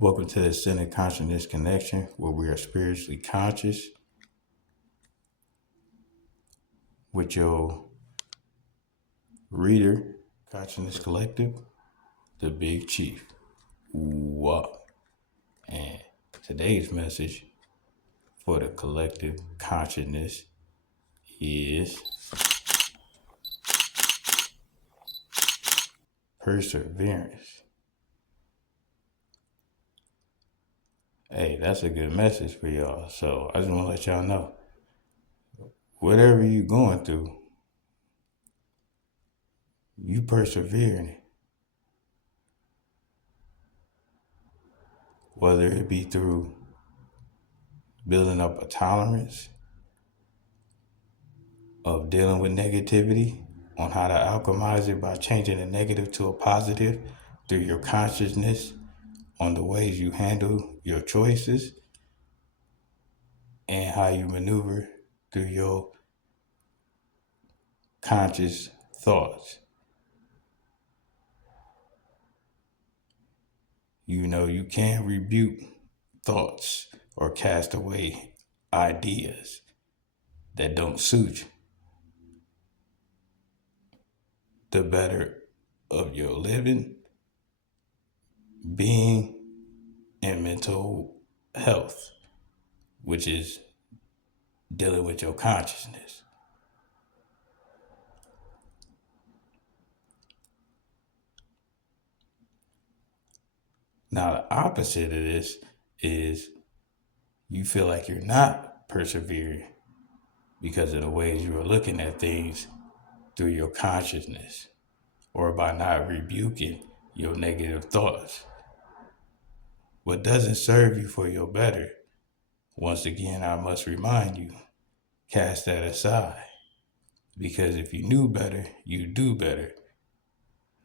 Welcome to the Ascended Consciousness Connection, where we are spiritually conscious with your reader, Consciousness Collective, the Big Chief. What? And today's message for the collective consciousness is perseverance. Hey, that's a good message for y'all. So I just want to let y'all know, whatever you're going through, you persevering, whether it be through building up a tolerance of dealing with negativity, on how to alchemize it by changing the negative to a positive through your consciousness, on the ways you handle your choices, and how you maneuver through your conscious thoughts. You know, you can't rebuke thoughts or cast away ideas that don't suit you. The better of your living, being, and mental health, which is dealing with your consciousness. Now, the opposite of this is you feel like you're not persevering because of the ways you are looking at things through your consciousness, or by not rebuking your negative thoughts. What doesn't serve you for your better, once again, I must remind you, cast that aside. Because if you knew better, you do better.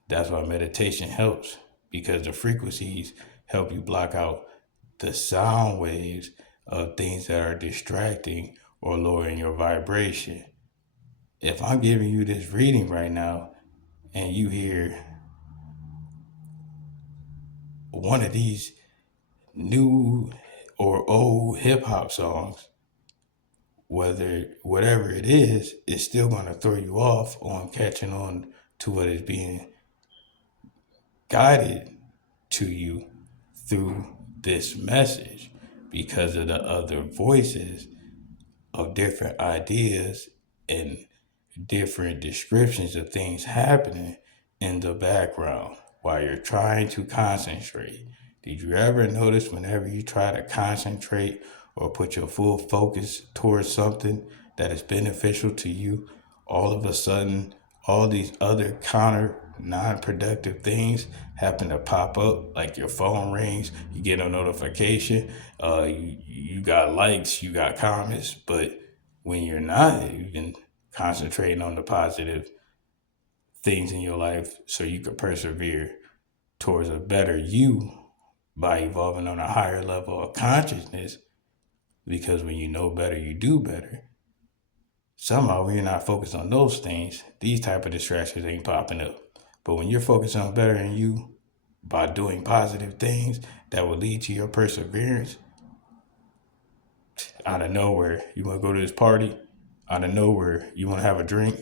That's why meditation helps, because the frequencies help you block out the sound waves of things that are distracting or lowering your vibration. If I'm giving you this reading right now and you hear one of these new or old hip hop songs, whatever it is, it's still going to throw you off on catching on to what is being guided to you through this message, because of the other voices of different ideas and different descriptions of things happening in the background while you're trying to concentrate. Did you ever notice whenever you try to concentrate or put your full focus towards something that is beneficial to you, all of a sudden all these other counter non-productive things happen to pop up, like your phone rings, you get a notification, you got likes, you got comments, but when you're not even concentrating on the positive things in your life so you could persevere towards a better you by evolving on a higher level of consciousness, because when you know better, you do better. Somehow when you're not focused on those things, these type of distractions ain't popping up. But when you're focused on better in you by doing positive things that will lead to your perseverance, out of nowhere, you want to go to this party, out of nowhere, you want to have a drink,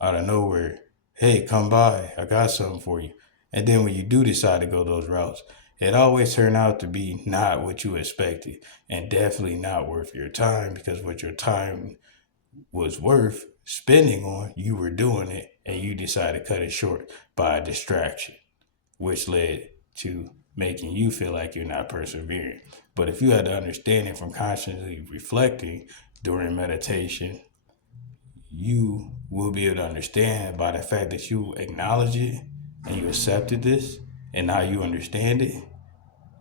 out of nowhere, hey, come by, I got something for you. And then when you do decide to go those routes, it always turned out to be not what you expected, and definitely not worth your time, because what your time was worth spending on, you were doing it, and you decided to cut it short by a distraction, which led to making you feel like you're not persevering. But if you had the understanding from consciously reflecting during meditation, you will be able to understand by the fact that you acknowledge it and you accepted this, and now you understand it,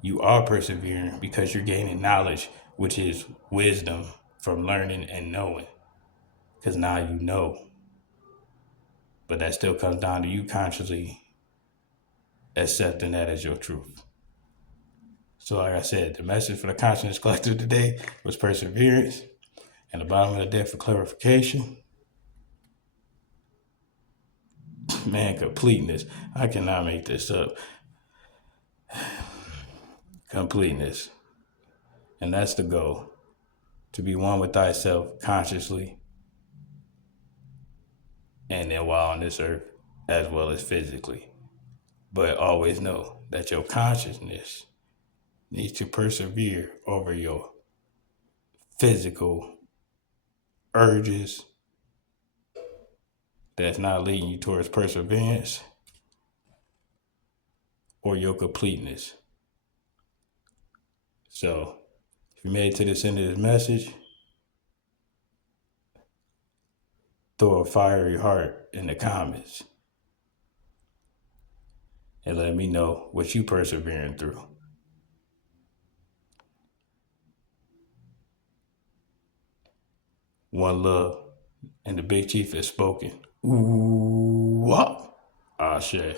you are persevering because you're gaining knowledge, which is wisdom from learning and knowing. Because now you know. But that still comes down to you consciously accepting that as your truth. So like I said, the message for the Consciousness Collective today was perseverance. And the bottom of the deck for clarification, man, completeness. I cannot make this up. completeness. And that's the goal, to be one with thyself consciously and then while on this earth as well as physically. But always know that your consciousness needs to persevere over your physical urges that's not leading you towards perseverance or your completeness. So, if you made it to this end of this message, throw a fiery heart in the comments and let me know what you persevering through. One love, and the Big Chief has spoken. Ooh, wow. Ashe.